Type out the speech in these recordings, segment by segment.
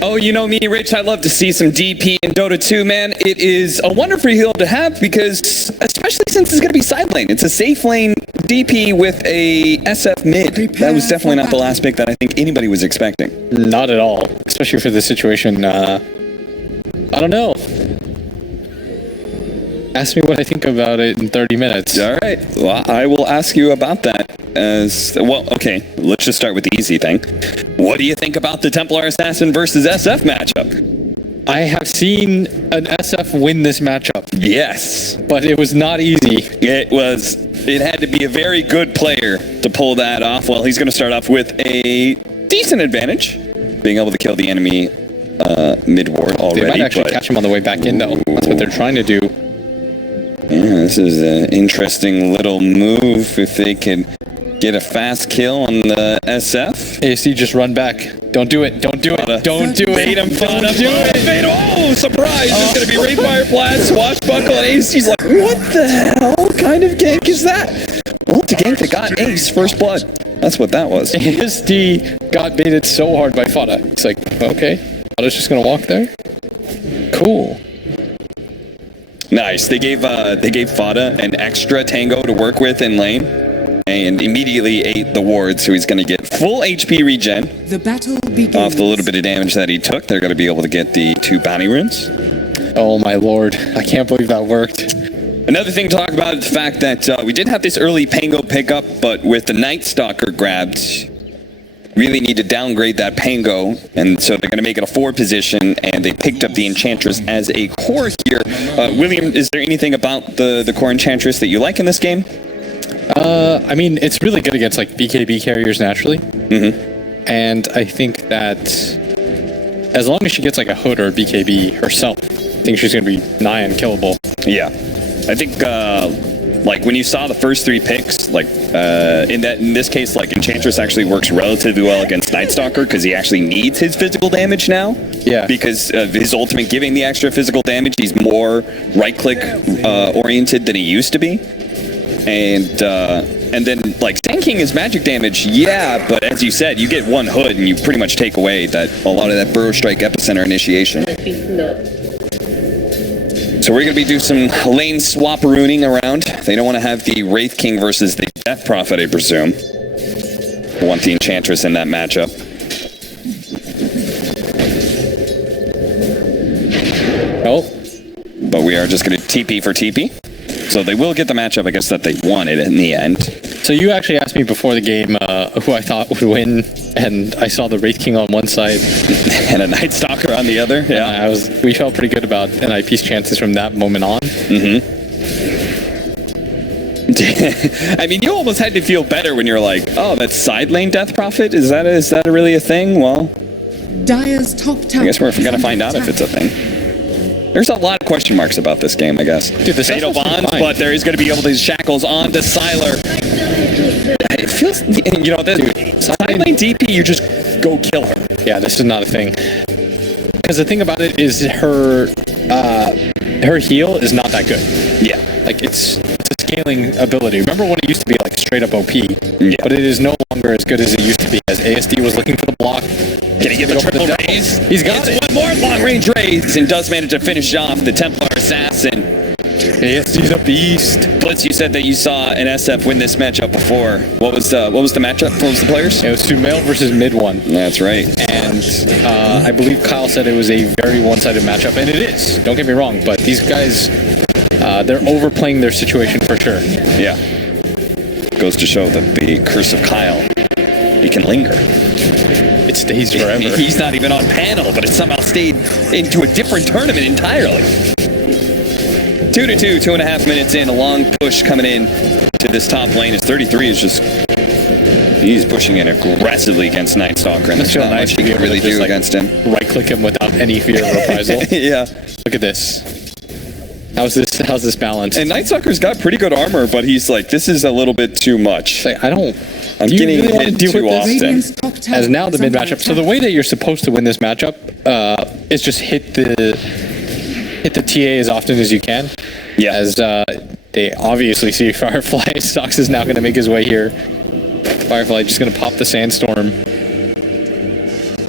Oh, you know me, Rich. I love to see some DP in Dota 2, man. It is a wonderful heal to have because, especially since it's going to be side lane, it's a safe lane DP with a SF mid. That was definitely not the last pick that I think anybody was expecting. Not at all, especially for this situation. I don't know. Ask me what I think about it in 30 minutes. All right. Well, I will ask you about that. Okay, let's just start with the easy thing. What do you think about the Templar Assassin versus SF matchup? I have seen an SF win this matchup. Yes. But it was not easy. It had to be a very good player to pull that off. Well, he's going to start off with a decent advantage, being able to kill the enemy mid-ward already. They might actually catch him on the way back in, though. That's what they're trying to do. Yeah, this is an interesting little move if they can get a fast kill on the SF. ASD, just run back. Don't do it. Don't do it. Don't do it. Bait him, don't do it. Oh, surprise. There's going to be Rainfire Blast, Swashbuckle, and ASD's like, what the hell kind of gank is that? Well, it's a gank that got Ace first blood. That's what that was. ASD got baited so hard by Fada. It's like, okay, Fada's just going to walk there? Cool. Nice. They gave Fada an extra tango to work with in lane, and immediately ate the ward, so he's going to get full HP regen. The battle begins. Off the little bit of damage that he took, they're going to be able to get the 2 bounty runes. Oh my lord! I can't believe that worked. Another thing to talk about is the fact that we did have this early Pango pickup, but with the Night Stalker grabbed, really need to downgrade that Pango, and so they're going to make it a 4 position, and they picked up the Enchantress as a core here. William, is there anything about the core Enchantress that you like in this game? I mean, it's really good against like BKB carriers naturally. Mm-hmm. And I think that as long as she gets like a hood or a BKB herself, I think she's going to be nigh unkillable. Yeah. I think like when you saw the first 3 picks, like in this case, like Enchantress actually works relatively well against Night Stalker because he actually needs his physical damage now. Yeah. Because of his ultimate giving the extra physical damage, he's more right-click oriented than he used to be. And then like tanking his magic damage, yeah, but as you said, you get 1 hood and you pretty much take away a lot of that Burrow Strike epicenter initiation. So we're going to be doing some lane swap runing around. They don't want to have the Wraith King versus the Death Prophet, I presume. They want the Enchantress in that matchup. Oh. But we are just going to TP for TP. So they will get the matchup, I guess, that they wanted in the end. So you actually asked me before the game who I thought would win, and I saw the Wraith King on one side. And a Night Stalker on the other. Yeah. We felt pretty good about NIP's chances from that moment on. Mm-hmm. I mean, you almost had to feel better when you're like, oh, that's side lane Death Prophet? Is that really a thing? Well, Dire's top tower. I guess we're going to find out if it's a thing. There's a lot of question marks about this game, I guess. Dude, the Fatal Bonds, but there is going to be able to shackles on to Sylar. It feels, you know, side lane DP, you just go kill her. Yeah, this is not a thing. Because the thing about it is her heal is not that good. Yeah. Like, it's a scaling ability. Remember when it used to be, like, straight up OP? Yeah. But it is no longer as good as it used to be, as ASD was looking for the block. Can he give a triple raise? He's got it. 1 more long-range raise and does manage to finish off the Templar Assassin. ASD's a beast. Blitz, you said that you saw an SF win this matchup before. What was the matchup? What was the players? It was Sumail versus mid one. That's right. And I believe Kyle said it was a very one-sided matchup, and it is. Don't get me wrong, but these guys, they're overplaying their situation for sure. Yeah. Goes to show that the curse of Kyle, he can linger. It stays forever. He's not even on panel, but it somehow stayed into a different tournament entirely. 2-2, 2.5 minutes in, a long push coming in to this top lane. His 33 is just, he's pushing in aggressively against Night Stalker, and there's not much he can really do against him. Right-click him without any fear of reprisal. Yeah. Look at this. How's this balance? And Night Stalker's got pretty good armor, but he's like, this is a little bit too much. Like, I'm getting hit too often. As now the mid matchup. So the way that you're supposed to win this matchup is just hit the TA as often as you can. Yeah. As they obviously see Firefly. Sox is now going to make his way here. Firefly just going to pop the Sandstorm.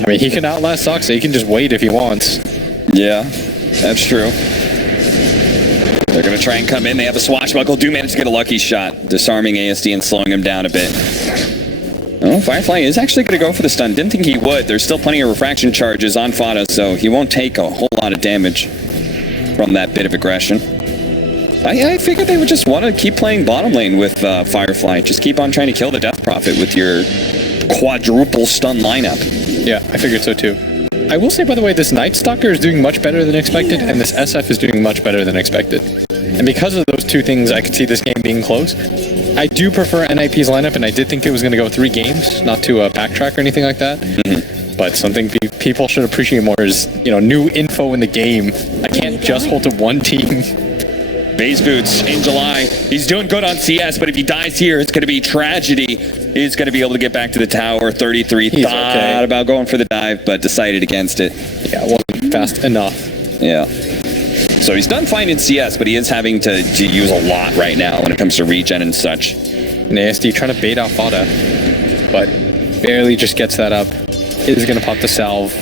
I mean, he can outlast Soxa. He can just wait if he wants. Yeah, that's true. They're going to try and come in. They have a swashbuckle. Do manage to get a lucky shot, disarming ASD and slowing him down a bit. Oh, Firefly is actually going to go for the stun. Didn't think he would. There's still plenty of refraction charges on Fada, so he won't take a whole lot of damage from that bit of aggression. I figured they would just want to keep playing bottom lane with Firefly. Just keep on trying to kill the Death Prophet with your quadruple stun lineup. Yeah, I figured so too. I will say, by the way, this Night Stalker is doing much better than expected, and this SF is doing much better than expected. And because of those two things, I could see this game being close. I do prefer NIP's lineup, and I did think it was going to go 3 games, not to backtrack or anything like that. Mm-hmm. But something people should appreciate more is, you know, new info in the game. I can't just hold to one team. Base Boots in July. He's doing good on CS, but if he dies here, it's going to be tragedy. He's going to be able to get back to the tower. 33 He's thought okay. about going for the dive, but decided against it. Yeah, it wasn't fast enough. Yeah. So he's done fine in CS, but he is having to use a lot right now when it comes to regen and such. And ASD trying to bait out Fada, but barely just gets that up. Is going to pop the salve.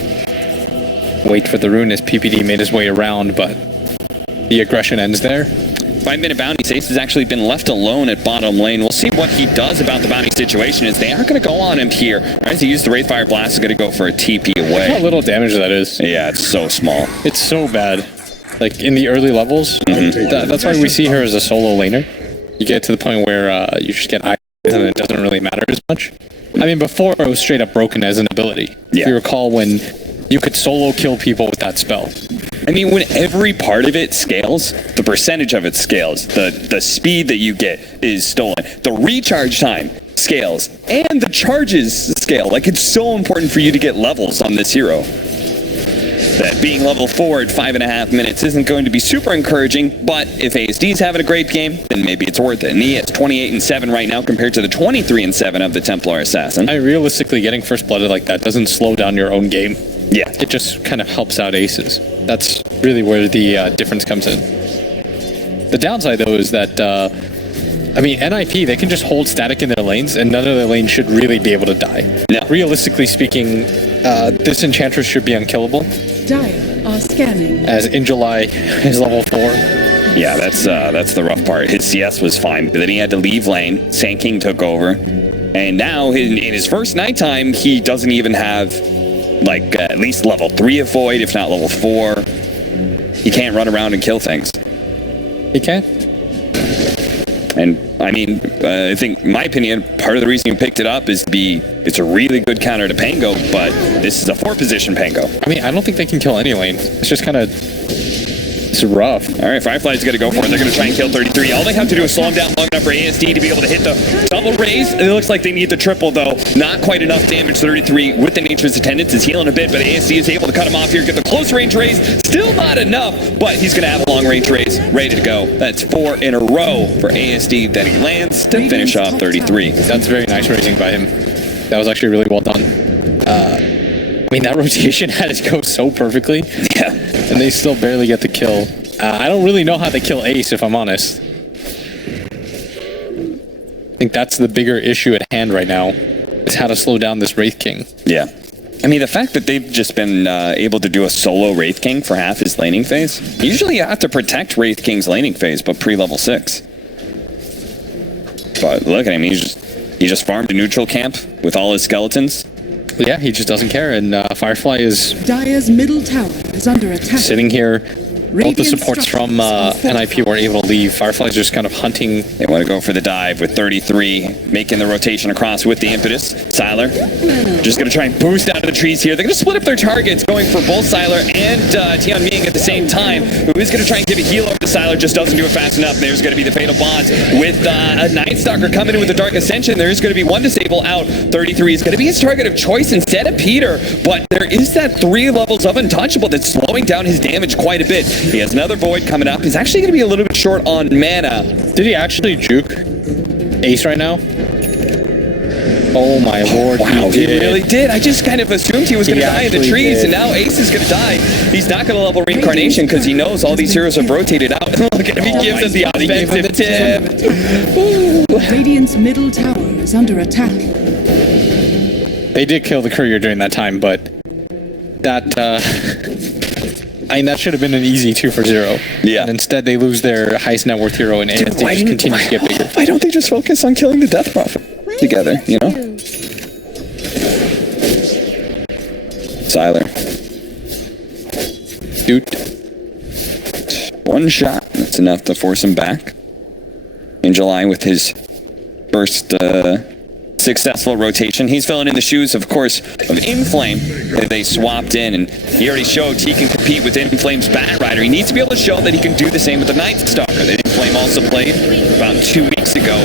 Wait for the rune as PPD made his way around, but the aggression ends there. 5-minute bounty. Ace has actually been left alone at bottom lane. We'll see what he does about the bounty situation, as they are going to go on him here. As he used the Wraithfire Blast, is going to go for a TP away. How little damage that is. Yeah, it's so small. It's so bad. Like, in the early levels, that's why we see her as a solo laner. You get to the point where you just get items and it doesn't really matter as much. I mean, before it was straight up broken as an ability. Yeah. If you recall when you could solo kill people with that spell. I mean, when every part of it scales, the percentage of it scales, the speed that you get is stolen, the recharge time scales, and the charges scale. Like, it's so important for you to get levels on this hero. That being level 4 at 5.5 minutes isn't going to be super encouraging, but if ASD's having a great game, then maybe it's worth it. And he has 28-7 right now compared to the 23-7 of the Templar Assassin. Realistically, getting first blooded like that doesn't slow down your own game. Yeah. It just kind of helps out aces. That's really where the difference comes in. The downside, though, is that, I mean, NIP, they can just hold static in their lanes, and none of their lanes should really be able to die. No. Realistically speaking, this Enchantress should be unkillable. Dire are scanning. As in July is level 4. Yeah, that's the rough part. His CS was fine, but then he had to leave lane. Sand King took over. And now, in his first nighttime, he doesn't even have, like, at least level 3 of Void, if not level 4. He can't run around and kill things. He can. And, I mean, I think, in my opinion, part of the reason you picked it up is it's a really good counter to Pango, but this is a 4-position Pango. I mean, I don't think they can kill any lane. It's just kind of... It's rough. All right, Firefly's going to go for it. They're going to try and kill 33. All they have to do is slow him down long enough for ASD to be able to hit the double raise. It looks like they need the triple, though. Not quite enough damage. 33 with the Nature's Attendants is healing a bit, but ASD is able to cut him off here, get the close range raise. Still not enough, but he's going to have a long range raise ready to go. That's 4 in a row for ASD that he lands to finish off 33. That's very nice raising by him. That was actually really well done. I mean, that rotation had it go so perfectly. Yeah. And they still barely get the kill. I don't really know how they kill Ace, if I'm honest. I think that's the bigger issue at hand right now, is how to slow down this Wraith King. Yeah. I mean, the fact that they've just been able to do a solo Wraith King for half his laning phase. Usually you have to protect Wraith King's laning phase, but pre-level 6. But look at him, he just farmed a neutral camp with all his skeletons. Yeah, he just doesn't care, and Firefly is Dire's middle tower is under attack. sitting here. Both the supports from NIP were able to leave. Firefly's just kind of hunting. They want to go for the dive with 33, making the rotation across with the impetus. Siler just going to try and boost out of the trees here. They're going to split up their targets, going for both Siler and Tian Ming at the same time. Who is going to try and give a heal over to Siler, just doesn't do it fast enough. There's going to be the Fatal Bonds with a Night Stalker coming in with the Dark Ascension. There's going to be one disable out. 33 is going to be his target of choice instead of Peter, but there is that 3 levels of Untouchable that's slowing down his damage quite a bit. He has another Void coming up. He's actually going to be a little bit short on mana. Did he actually juke Ace right now? Oh my lord, Wow, he did. really did. I just kind of assumed he was going to die in the trees, and now Ace is going to die. He's not going to level Reincarnation because he knows all these heroes have rotated out. Look at him, he gives him the offensive tip. Radiant's middle tower is under attack. They did kill the courier during that time, but that, I mean, that should have been an easy 2 for 0. Yeah. And instead, they lose their highest net worth hero, and ASD just continues to get bigger. Why don't they just focus on killing the Death Prophet together, you know? Siler. Dude. One shot. That's enough to force him back. In July with his first successful rotation. He's filling in the shoes, of course, of Inflame that they swapped in, and he already showed he can compete with Inflame's Bat Rider. He needs to be able to show that he can do the same with the Night Stalker that Inflame also played about 2 weeks ago.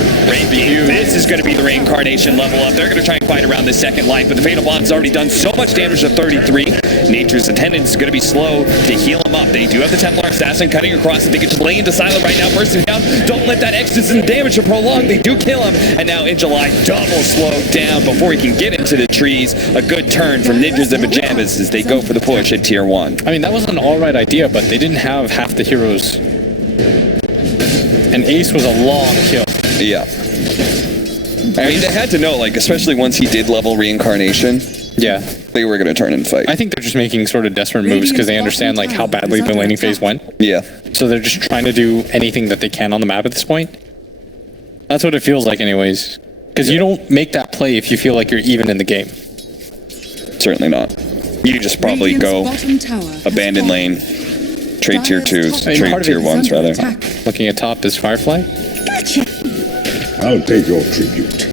This is going to be the reincarnation level up. They're going to try and fight around the second life, but the Fatal Bond's already done so much damage to 33. Nature's Attendant is going to be slow to heal him up. They do have the Templar Assassin cutting across it. They can just lay into Silent right now, bursting down. Don't let that Exorcism damage to prolong. They do kill him, and now in July, double slowed down before he can get into the trees. A good turn from Ninjas and Pyjamas as they go for the push at tier 1. I mean, that was an alright idea, but they didn't have half the heroes. And Ace was a long kill. Yeah. I mean, they had to know, like, especially once he did level reincarnation, Yeah. they were going to turn and fight. I think they're just making sort of desperate moves because they understand like how badly the laning phase went. Yeah. So they're just trying to do anything that they can on the map at this point. That's what it feels like anyways. Because you don't make that play if you feel like you're even in the game. Certainly not. You just probably go abandon lane, trade tier 2s, trade tier 1s rather. Looking at top is Firefly. Gotcha. I'll take your tribute.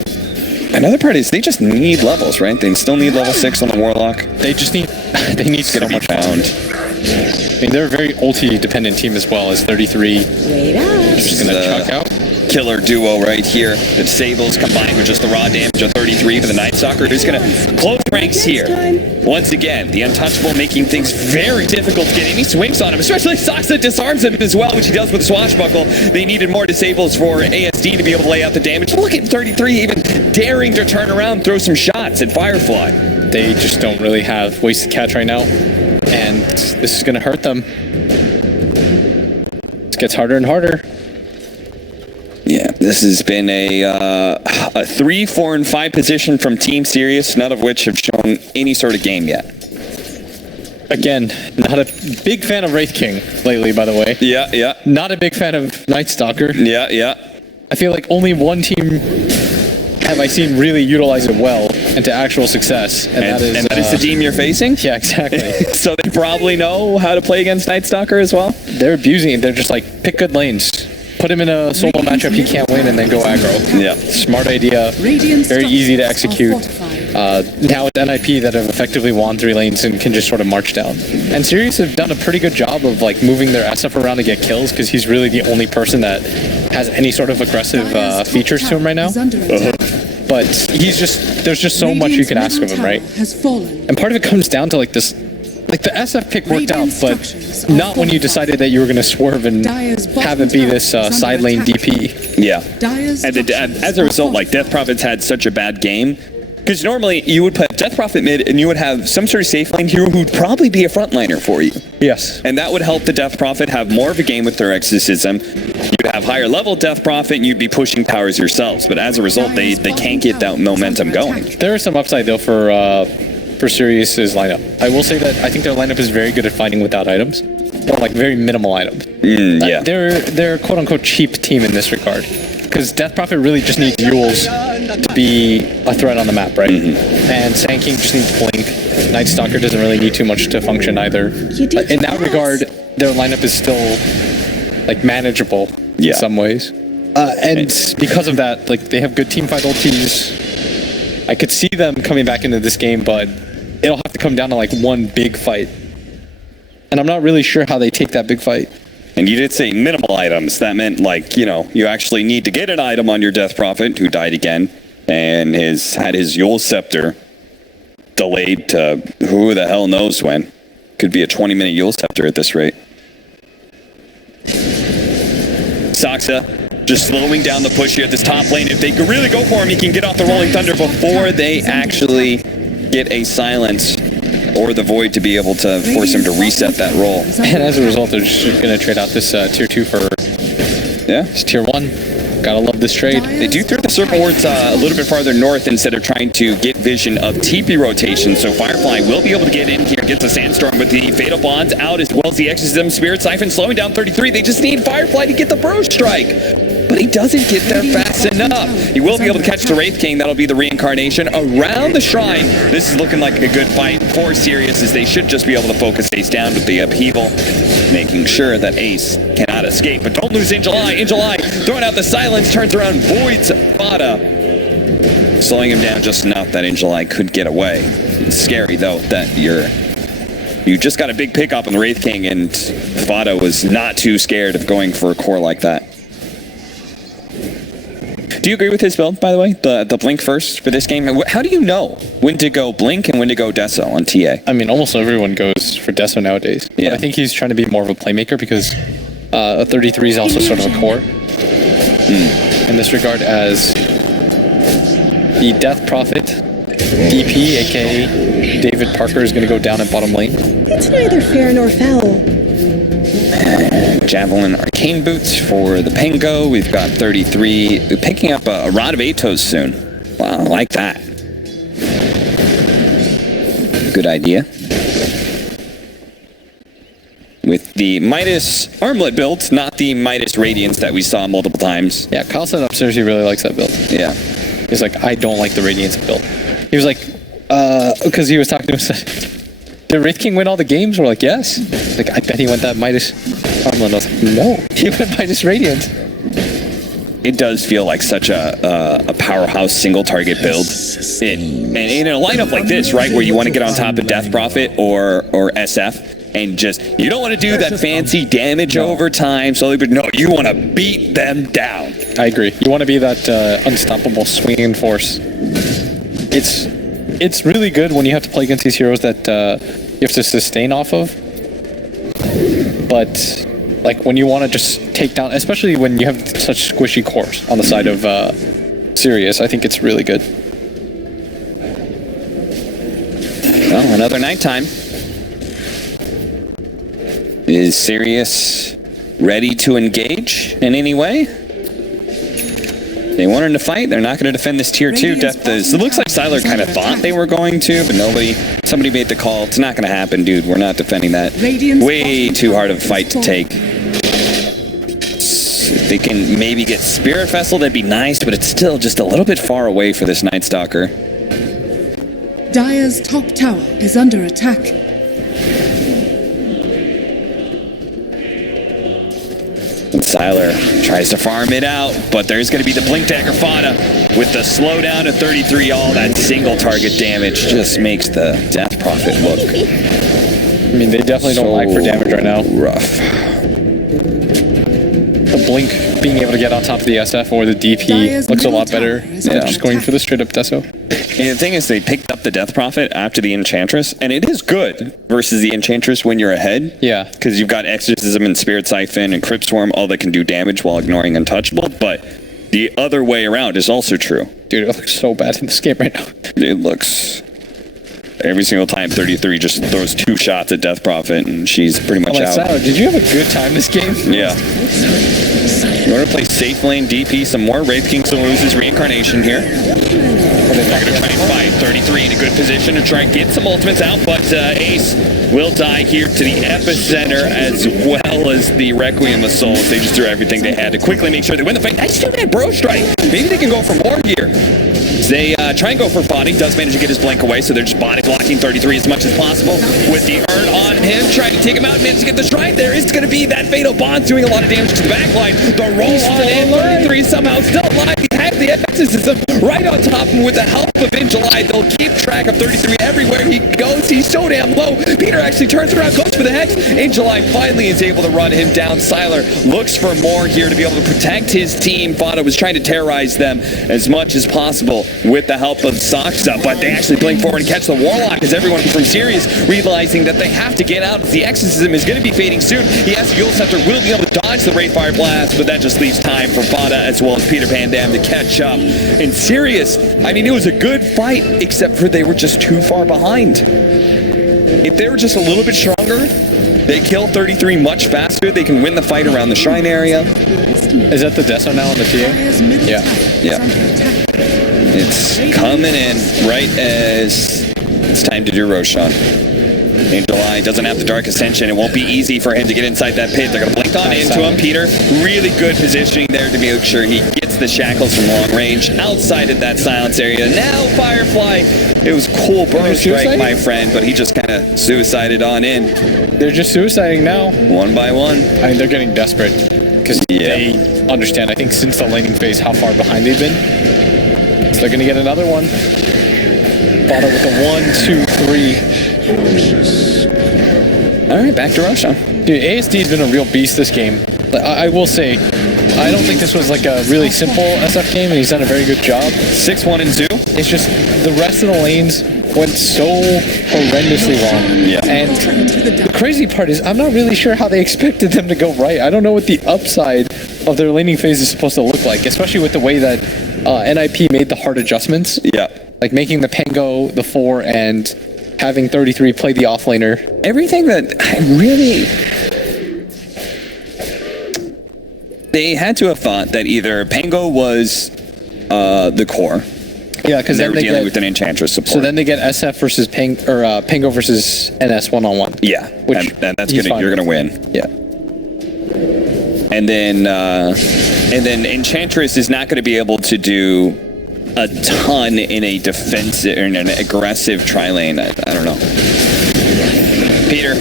Another part is they just need levels, right? They still need level 6 on the Warlock. They just need they need so much found. I mean, they're a very ulti-dependent team as well as 33. Wait up. Just gonna chuck out. Killer duo right here. The Sables combined with just the raw damage of 33 for the Night Stalker, who's going to close ranks here. Once again, the Untouchable making things very difficult to get any swings on him, especially Saksa disarms him as well, which he does with the Swashbuckle. They needed more disables for ASD to be able to lay out the damage. Look at 33 even daring to turn around, throw some shots at Firefly. They just don't really have Wasted Catch right now, and this is going to hurt them. This gets harder and harder. Yeah, this has been a 3, 4, and 5 position from Team Sirius, none of which have shown any sort of game yet. Again, not a big fan of Wraith King lately, by the way. Yeah, yeah. Not a big fan of Night Stalker. Yeah, yeah. I feel like only one team have I seen really utilize it well and to actual success, and that is the team you're facing? Yeah, exactly. So they probably know how to play against Night Stalker as well? They're abusing it. They're just like, pick good lanes. Put him in a solo matchup he can't win and then go aggro. Yeah. Smart idea. Very easy to execute. Now it's NIP that have effectively won 3 lanes and can just sort of march down. And Sirius have done a pretty good job of like moving their SF around to get kills because he's really the only person that has any sort of aggressive features to him right now. But there's just so much you can ask of him, right? And part of it comes down to like this, like the SF pick worked out, but not when you decided that you were going to swerve and have it be this side lane DP. Yeah. And as a result, like Death Prophet's had such a bad game. Because normally you would put Death Prophet mid and you would have some sort of safe lane hero who would probably be a frontliner for you. Yes. And that would help the Death Prophet have more of a game with their Exorcism. You'd have higher level Death Prophet and you'd be pushing powers yourselves. But as a result, they can't get that momentum going. There is some upside though for Sirius's lineup. I will say that I think their lineup is very good at fighting without items. Or like very minimal items. Yeah. They're a quote-unquote cheap team in this regard. Because Death Prophet really just needs Yules to be a threat on the map, right? And Sand King just needs Blink. Night Stalker doesn't really need too much to function either. In that regard, their lineup is still like manageable in some ways. And because of that, like they have good teamfight ultis. I could see them coming back into this game, but it'll have to come down to like one big fight. And I'm not really sure how they take that big fight. And you did say minimal items. That meant, like, you know, you actually need to get an item on your Death Prophet, who died again, and has had his Yule Scepter delayed to who the hell knows when. Could be a 20-minute Yule Scepter at this rate. Saksa just slowing down the push here at this top lane. If they could really go for him, he can get off the Rolling Thunder before they actually get a silence or the Void to be able to force him to reset that roll. And as a result, they're just going to trade out this tier 2 for tier 1. Gotta love this trade. They do throw the circle wards a little bit farther north instead of trying to get vision of TP rotation. So Firefly will be able to get in here, get the Sandstorm with the Fatal Bonds out as well as the Exorcism, Spirit Siphon slowing down 33. They just need Firefly to get the Bro Strike. But he doesn't get there fast enough. He will be able to catch the Wraith King. That'll be the reincarnation around the shrine. This is looking like a good fight for Sirius, as they should just be able to focus Ace down with the upheaval, making sure that Ace cannot escape. But don't lose Angel Eye. Angel Eye throwing out the silence, turns around, voids Fada, slowing him down just enough that Angel Eye could get away. It's scary though that you just got a big pickup on the Wraith King, and Fada was not too scared of going for a core like that. Do you agree with his build, by the way? The Blink first for this game? How do you know when to go Blink and when to go Deso on TA? I mean, almost everyone goes for Deso nowadays. Yeah. But I think he's trying to be more of a playmaker because a 33 is also sort of a core in this regard, as the Death Prophet DP, aka David Parker, is going to go down at bottom lane. It's neither fair nor foul. Javelin Arcane Boots for the Pango. We've got 33 picking up a Rod of Atos soon. Wow, I like that. Good idea. With the Midas Armlet build, not the Midas Radiance that we saw multiple times. Yeah, Kyle said upstairs he really likes that build. Yeah. He's like, I don't like the Radiance build. He was like, because he was talking to us. Did Wraith King win all the games? We're like, yes. Like, I bet he went that Midas Armlet. I was like, no, he went Midas Radiant. It does feel like such a powerhouse single target build. And in a lineup like this, right, where you want to get on top of Death Prophet or SF, and just, you don't want to do that fancy damage over time slowly, but no, you want to beat them down. I agree. You want to be that unstoppable swinging force. It's really good when you have to play against these heroes that you have to sustain off of. But like when you want to just take down, especially when you have such squishy cores on the side of Sirius, I think it's really good. Well, another nighttime. Is Sirius ready to engage in any way? They wanted to fight. They're not going to defend this tier 2. It looks like Sylar kind of thought they were going to, but somebody made the call. It's not going to happen, dude. We're not defending that. Way too hard of a fight to take. If they can maybe get Spirit Vessel, that'd be nice, but it's still just a little bit far away for this Night Stalker. Dire's top tower is under attack. And Sylar tries to farm it out, but there's going to be the Blink Dagger Fada with the slowdown at 33. All that single target damage just makes the Death Prophet look. I mean, they definitely don't lag for damage right now. Rough. The Blink being able to get on top of the SF or the DP looks a lot better than just going for the straight up Deso. And the thing is, they picked up the Death Prophet after the Enchantress, and it is good versus the Enchantress when you're ahead. Yeah. Because you've got Exorcism and Spirit Siphon and Crypt Swarm, all that can do damage while ignoring Untouchable, but the other way around is also true. Dude, it looks so bad in this game right now. It looks... Every single time 33 just throws 2 shots at Death Prophet, and she's pretty much out. Sarah, did you have a good time this game? Yeah. You want to play safe lane DP some more. Wraith King still loses reincarnation here. They're going to try and fight. 33 in a good position to try and get some ultimates out, but Ace will die here to the epicenter as well as the Requiem of Souls. They just threw everything they had to quickly make sure they win the fight. Nice still that Bro Strike. Maybe they can go for more here. They try and go for body, does manage to get his blink away, so they're just body blocking 33 as much as possible. With the urn on him, trying to take him out, manage to get the shrine there. It's going to be that Fatal Bond doing a lot of damage to the backline. The roll on in, 33 somehow still alive. He has the Exorcism right on top of him with the help of July. They'll keep track of 33 everywhere he goes. He's so damn low. Peter actually turns around, goes for the Hex. July finally is able to run him down. Sylar looks for more here to be able to protect his team. Fada was trying to terrorize them as much as possible with the help of Saksa, but they actually blink forward and catch the Warlock as everyone from Sirius realizing that they have to get out. The Exorcism is going to be fading soon. He has Yule Scepter, will be able to dodge the Wraithfire Blast, but that just leaves time for Fada as well as Peter Pan Dam to catch up. And Sirius, I mean, it was a good fight, except for they were just too far behind. If they were just a little bit stronger, They kill 33 much faster. They can win the fight around the shrine area. Is that the Deso now on the TA? Dire's middle Yeah. tower is Yeah. under attack. It's coming in right as it's time to do Roshan. Angel Eye doesn't have the Dark Ascension. It won't be easy for him to get inside that pit. They're going to blink on into him. Peter, really good positioning there to make sure he gets the shackles from long range outside of that silence area. Now Firefly, it was cool burn strike, my friend, but he just kind of suicided on in. They're just suiciding now. One by one. I mean, they're getting desperate because they understand, I think, since the laning phase, how far behind they've been. So they're going to get another one. Bottom with a 1, 2, 3. All right, back to Roshan. Dude, ASD's been a real beast this game. I will say, I don't think this was like a really simple SF game, and he's done a very good job. 6-1 and 2. It's just the rest of the lanes went so horrendously wrong. Yeah. And the crazy part is, I'm not really sure how they expected them to go right. I don't know what the upside of their laning phase is supposed to look like, especially with the way that NIP made the hard adjustments. Yeah. Like making the Pango the 4 and having 33 play the offlaner. Everything that I really... They had to have thought that either Pango was the core. Yeah, because They then were they dealing get, with an Enchantress support. so then they get SF versus Pango versus NS one-on-one. yeah, which and that's he's gonna fine you're with. gonna win. Yeah. And then Enchantress is not going to be able to do a ton in a defensive or in an aggressive tri-lane. I don't know. Peter,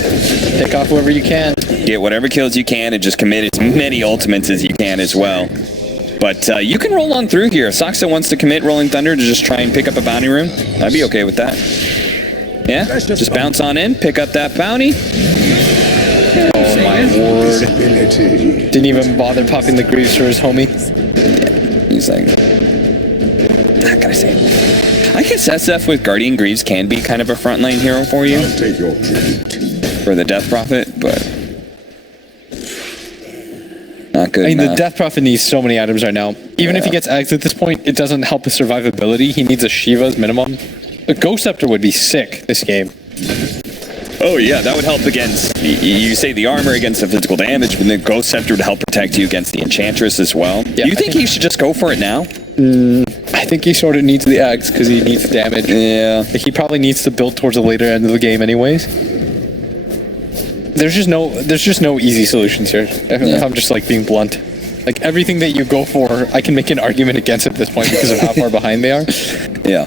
Pick off whoever you can. get whatever kills you can and just commit as many ultimates as you can as well. But you can roll on through here. Soxa wants to commit Rolling Thunder to just try and pick up a bounty room. I'd be okay with that. Yeah, just bounce on in, pick up that bounty. Oh my word. Didn't even bother popping the greaves for his homie. He's like, how can I say? I guess SF with Guardian Greaves can be kind of a frontline hero for you. I'll take your tribute. For the Death Prophet, but not good I mean, enough. the Death Prophet needs so many items right now. Even if he gets Ags at this point, it doesn't help his survivability. He needs a Shiva's minimum. A Ghost Scepter would be sick this game. Oh yeah, that would help against, you say the armor against the physical damage, but the Ghost Scepter would help protect you against the Enchantress as well. Yeah, you think he should just go for it now? I think he sort of needs the Ags because he needs damage. Yeah. Like, he probably needs to build towards the later end of the game anyways. There's just no easy solutions here. If I'm just like being blunt. Like everything that you go for, I can make an argument against at this point because of how far behind they are. Yeah.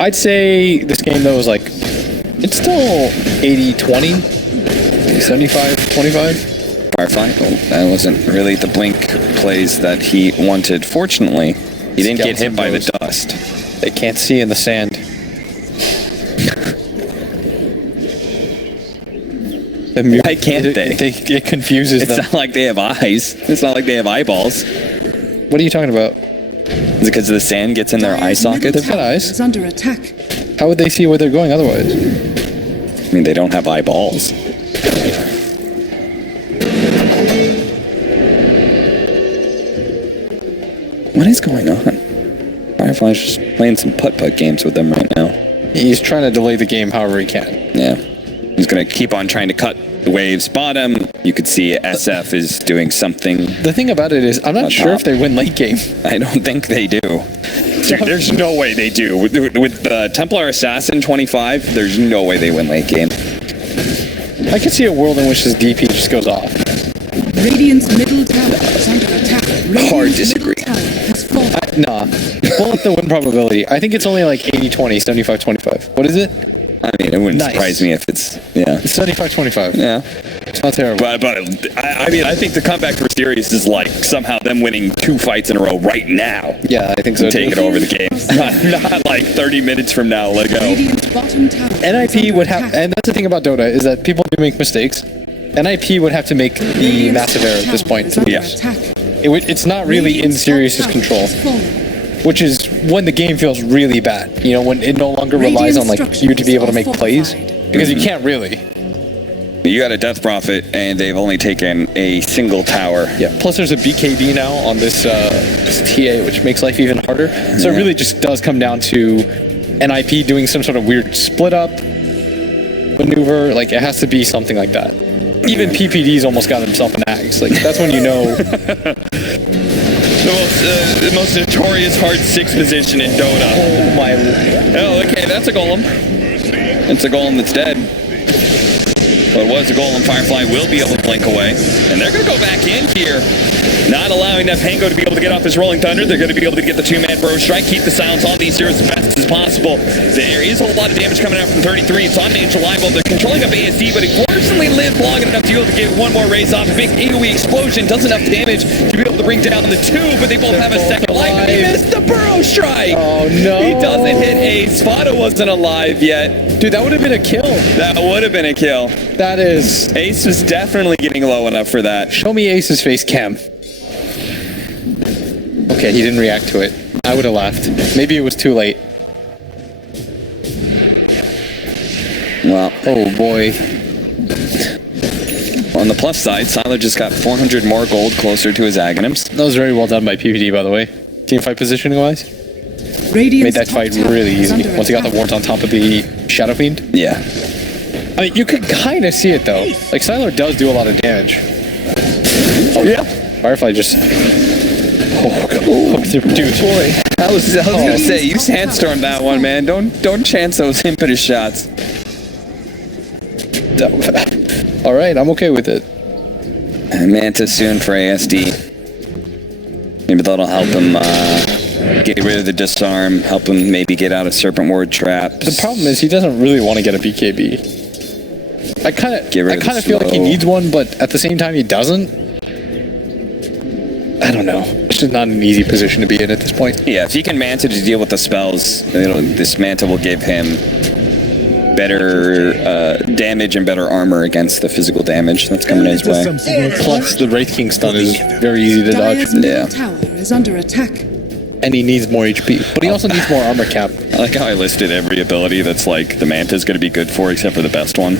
I'd say this game though is like, it's still 80-20, 75-25. Firefly? Oh, that wasn't really the blink plays that he wanted. Fortunately, he didn't get hit by the dust. They can't see in the sand. Why can't they? It confuses It's them. not like they have eyes. It's not like they have eyeballs. What are you talking about? Is it because the sand gets in their eye socket? They've got eyes. Is under attack. How would they see where they're going otherwise? I mean, they don't have eyeballs. What is going on? Firefly's just playing some putt-putt games with them right now. He's trying to delay the game however he can. Yeah. He's going to keep on trying to cut the waves bottom. You could see SF is doing something. The thing about it is, I'm not sure if they win late game. I don't think they do. Dude, there's no way they do. With Templar Assassin 25, there's no way they win late game. I could see a world in which this DP just goes off. Radiant's middle tower is under attack. Radiant's disagree. middle tower has fallen. Nah. Pull up the win probability. I think it's only like 80-20, 75-25. What is it? I mean, it wouldn't Nice. surprise me if it's, yeah. It's 75-25. Yeah. It's not terrible. But I mean, I think the comeback for Sirius is like somehow them winning 2 fights in a row right now. Yeah, I think so. Take it over the game. Not like 30 minutes from now. Let go. Radiant's bottom tower is NIP under would have, attack. and that's the thing about Dota, is that people do make mistakes. NIP would have to make the Radiant's massive error at this tower point. is under Yeah. attack. It's not really in Radiant's top Sirius's tower control, has fallen. which is when the game feels really bad. You know, when it no longer relies on like you to be able to make plays, because you can't really. You got a Death Prophet, and they've only taken a single tower. Yeah. Plus, there's a BKB now on this TA, which makes life even harder. So it really just does come down to NIP doing some sort of weird split up maneuver. Like, it has to be something like that. Even PPD's almost got himself an axe. Like, that's when you know. The most notorious hard 6 position in Dota. Oh my. Oh, okay, that's a golem. It's a golem that's dead. But it was a golem. Firefly will be able to blink away. And they're going to go back in here. Not allowing that Pango to be able to get off his Rolling Thunder. They're going to be able to get the 2-man Bro Strike, keep the silence on these Zeros as best as possible. There is a lot of damage coming out from 33. It's on Angel Liable. They're controlling up ASD, but he fortunately lived long enough to be able to get one more raise off. A big AoE explosion does enough damage to be able to bring down the 2, but they both have a second life. And he missed the Burrow Strike. Oh no. He doesn't hit Ace. Spada wasn't alive yet. Dude, that would have been a kill. That would have been a kill. That is. Ace was definitely getting low enough for that. Show me Ace's face cam. Okay, he didn't react to it. I would have left. Maybe it was too late. Well, oh boy. On the plus side, Siler just got 400 more gold closer to his Aghanims. That was very well done by PPD, by the way. Team fight positioning wise. Radiant's Made that fight really easy once he got the wards on top of the Shadow Fiend. Yeah. I mean, you could kind of see it though. Like, Siler does do a lot of damage. Oh, yeah. Firefly just. Oh, dude. Boy, I was gonna say, you sandstorm that one, man. Don't chance those impetus shots. All right, I'm okay with it. Manta soon for ASD. Maybe that'll help him get rid of the disarm, help him maybe get out of Serpent Ward traps. The problem is he doesn't really want to get a BKB. I kind of feel like he needs one, but at the same time he doesn't. I don't know. It's just not an easy position to be in at this point. Yeah, if he can Manta to deal with the spells, this Manta will give him better damage and better armor against the physical damage that's coming his way. Plus, the Wraith King stun is very easy to dodge. Dire's middle tower is under attack. And he needs more HP. But he also needs more armor cap. I like how I listed every ability that's like the Manta's going to be good for, except for the best one.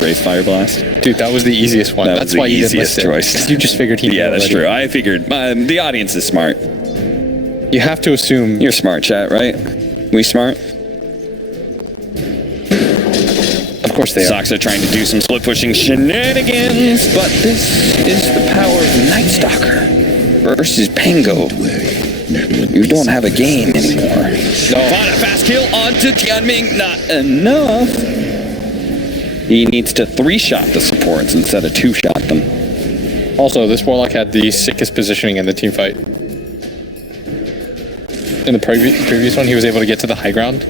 Wraith Fire Blast. Dude, that was the easiest one. That's why you didn't list it. Choice. You just figured he Yeah, that's true. I figured. The audience is smart. You have to assume... You're smart, chat, right? We smart? Of course they are. Sox are trying to do some split pushing shenanigans, but this is the power of Night Stalker versus Pango. You don't have a game anymore. No. Fought a fast kill onto Tianming. Not enough. He needs to 3-shot the supports instead of 2-shot them. Also, this Warlock had the sickest positioning in the team fight. In the previous one, he was able to get to the high ground,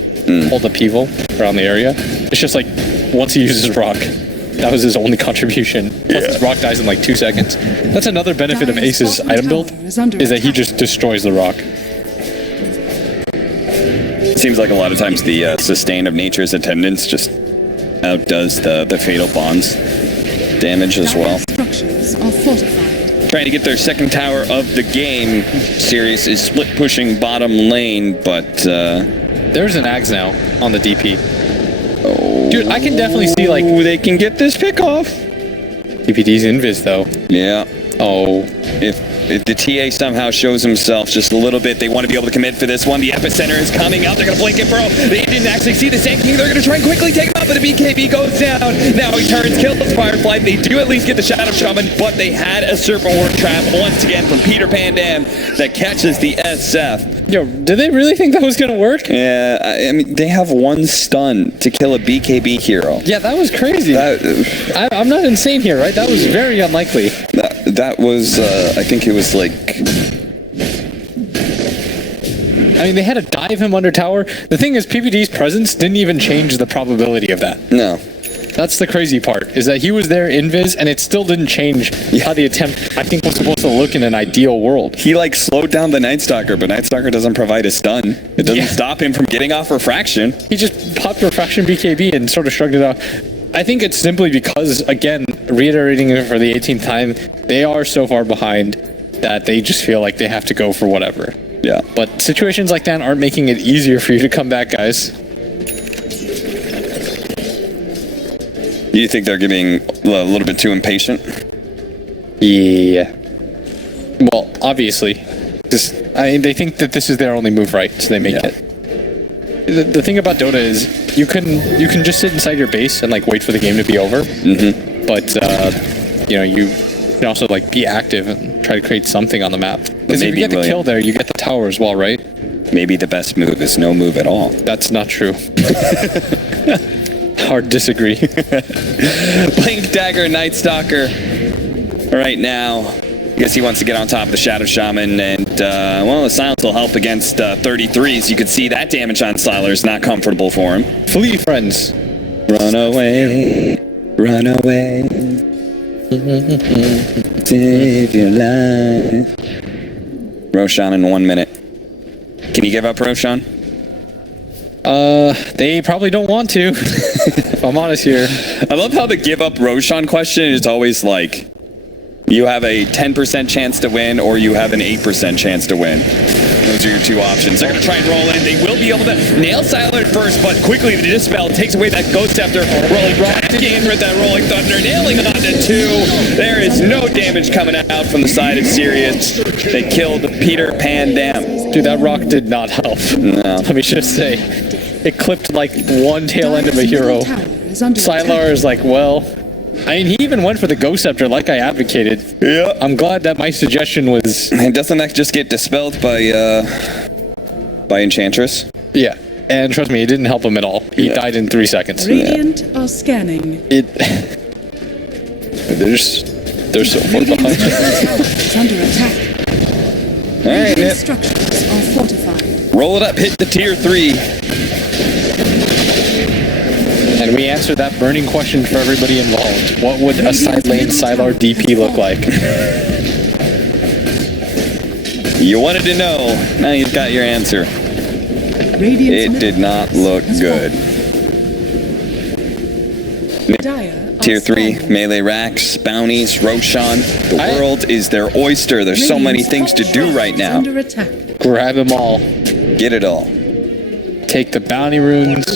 hold the pivot around the area. It's just like, once he uses rock, that was his only contribution. Plus his rock dies in like 2 seconds. That's another benefit of Ace's item build, is that he just destroys the rock. It seems like a lot of times the sustain of nature's attendance just outdoes the fatal bonds damage as well. Structures are fortified. Trying to get their second tower of the game. Sirius is split pushing bottom lane, but there's an Axe now on the DP. Oh, dude, I can definitely see like they can get this pick off. DPD's invis though. Yeah. Oh, if the TA somehow shows himself just a little bit, they want to be able to commit for this one. The epicenter is coming out. They're going to blink it, bro. They didn't actually see the Sand King. They're going to try and quickly take him out, but the BKB goes down. Now he turns, kills Firefly. They do at least get the Shadow Shaman, but they had a Serpent Ward trap once again from Peter Pandam that catches the SF. Yo, did they really think that was going to work? Yeah, I mean, they have one stun to kill a BKB hero. Yeah, that was crazy. I'm not insane here, right? That was very unlikely. That was, I think it was like... I mean, they had to dive him under tower. The thing is, PPD's presence didn't even change the probability of that. No. That's the crazy part, is that he was there invis, and it still didn't change how the attempt, I think, was supposed to look in an ideal world. He, like, slowed down the Night Stalker, but Night Stalker doesn't provide a stun. It doesn't stop him from getting off Refraction. He just popped Refraction BKB and sort of shrugged it off. I think it's simply because, again, reiterating it for the 18th time, they are so far behind that they just feel like they have to go for whatever. Yeah. But situations like that aren't making it easier for you to come back, guys. You think they're getting a little bit too impatient? Yeah. Well, obviously. They think that this is their only move, right? So they make it. the thing about Dota is you can just sit inside your base and like wait for the game to be over. Mm-hmm. But you know, you can also like be active and try to create something on the map. Because if you get the kill there, you get the tower as well, right? Maybe the best move is no move at all. That's not true. Hard disagree. Blink Dagger, Night Stalker. Right now, I guess he wants to get on top of the Shadow Shaman, and well, the silence will help against 33s. You can see that damage on Sylar is not comfortable for him. Flee, friends. Run away, run away. Save your life. Roshan in 1 minute. Can you give up Roshan? They probably don't want to, if I'm honest here. I love how the give up Roshan question is always like, you have a 10% chance to win, or you have an 8% chance to win. Those are your two options. They're going to try and roll in. They will be able to nail Sylar at first, but quickly the Dispel takes away that Ghost Scepter. Rolling right again with that Rolling Thunder, nailing onto 2. There is no damage coming out from the side of Sirius. They killed Peter Pan Dam. Dude, that rock did not help. No. Let me just say, it clipped like one tail end of a hero. Sylar is like, well, I mean, he even went for the Ghost Scepter like I advocated. Yeah. I'm glad that my suggestion was... And doesn't that just get dispelled by Enchantress? Yeah. And trust me, it didn't help him at all. He died in 3 seconds. Radiant are scanning. They're so far behind. Is under attack. All right, Radiant structures are fortified. roll it up, hit the tier 3. And we answered that burning question for everybody involved. What would a side lane Sylar DP look like? You wanted to know. Now you've got your answer. It did not look good. Tier 3, melee racks, bounties, Roshan. The world is their oyster. There's so many things to do right now. Grab them all. Get it all. Take the bounty runes.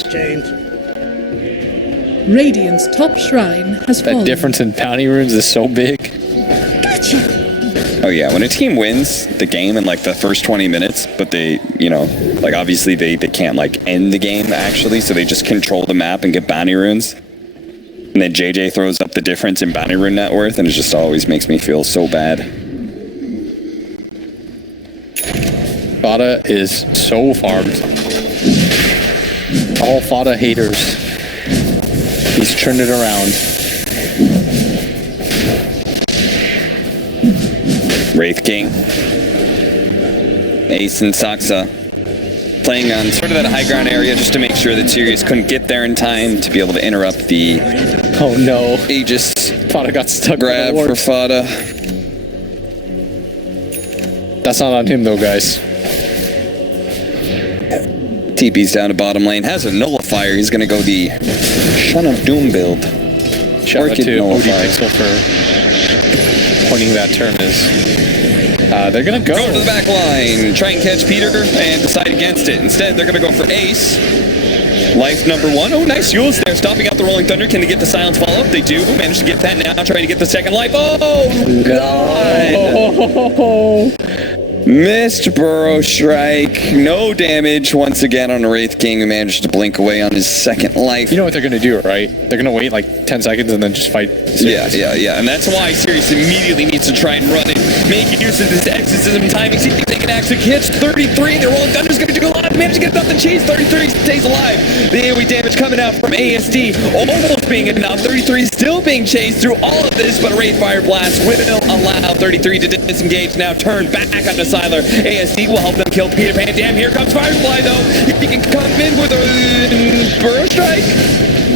Radiant's top shrine has fallen. That difference in bounty runes is so big. Oh yeah, when a team wins the game in like the first 20 minutes, but they, you know, like obviously they can't like end the game actually, so they just control the map and get bounty runes. And then JJ throws up the difference in bounty rune net worth, and it just always makes me feel so bad. Fada is so farmed. All Fada haters. He's turned it around. Wraith King. Ace and Saksa playing on sort of that high ground area just to make sure that Sirius couldn't get there in time to be able to interrupt the Oh no. Aegis Fada got stuck. grab for Fada. That's not on him though, guys. TP's down to bottom lane. Has a nullifier. He's going to go the Son of Doom build. Shout out Orchid to OD nullifier. Pixel for pointing that term is. They're going to go. Go to the back line. Try and catch Peter and decide against it. Instead, they're going to go for Ace. Life number 1. Oh, nice Yules there. Stopping out the Rolling Thunder. Can they get the silence follow-up? They do. Manage to get that now. Trying to get the second life. Oh, God. Oh. Missed Burrow Strike. No damage once again on the Wraith King, who managed to blink away on his second life. You know what they're going to do, right? They're going to wait like 10 seconds and then just fight. Sirius. Yeah. And that's why Sirius immediately needs to try and run it. Make use of this exorcism timing. See if they can actually catch 33. The Rolling Thunder's going to do a lot. Manage to get up the cheese. 33 stays alive. The AoE damage coming out from ASD almost being enough. 33 still being chased through all of this, but a Wraith Fire Blast will allow 33 to disengage. Now turn back onto Sylar. ASD will help them kill Peter Pan. Damn, here comes Firefly though. He can come in with a Burrow Strike.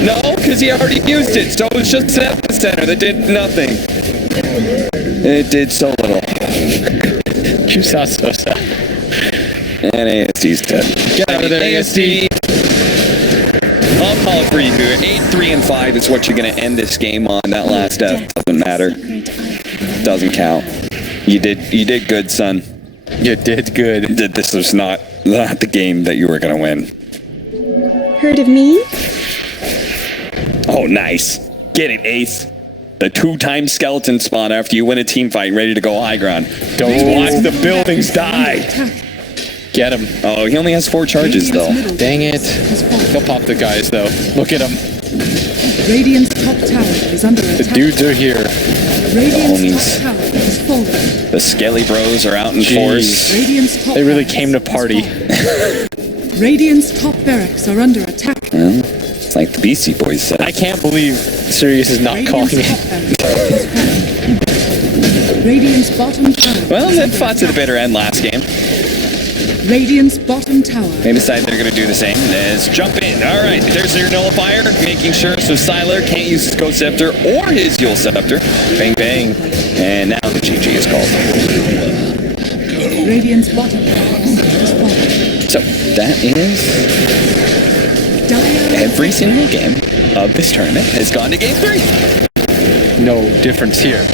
No, because he already used it. So it's just an epicenter that did nothing. It did so little. You sound so sad. And ASD's dead. Get out of there, ASD. I'll call it for you here. 8, 3, and 5 is what you're going to end this game on. That last death doesn't matter. Doesn't count. You did good, son. You did good. This was not the game that you were going to win. Heard of me? Oh, nice. Get it, Ace. The 2-time skeleton spawn after you win a team fight, ready to go high ground. Don't watch the buildings die. Get him. Oh, he only has 4 charges, though. Radiant's middle Dang it. has fallen. He'll pop the guys, though. Look at him. Radiant's top tower is under The attack. dudes are here. Radiant's homies. top tower is fallen. The Skelly Bros are out in Jeez. force. Radiant's top They really barracks came to has party. fallen. Radiant's top barracks are under attack. Well, it's like the Beastie Boys said. I can't believe Sirius is not calling Radiant's it. top barracks has fallen. Radiant's bottom tower. Well, is they under fought to the attack. bitter end last game. Radiant's bottom tower. They decide they're going to do the same. Let's jump in. All right, there's your nullifier, making sure so Sylar can't use his Ghost Scepter or his Yule Scepter. Bang, bang. And now the GG is called. Radiant's bottom tower has fallen. So that is Dire every single game of this tournament has gone to game 3. No difference here.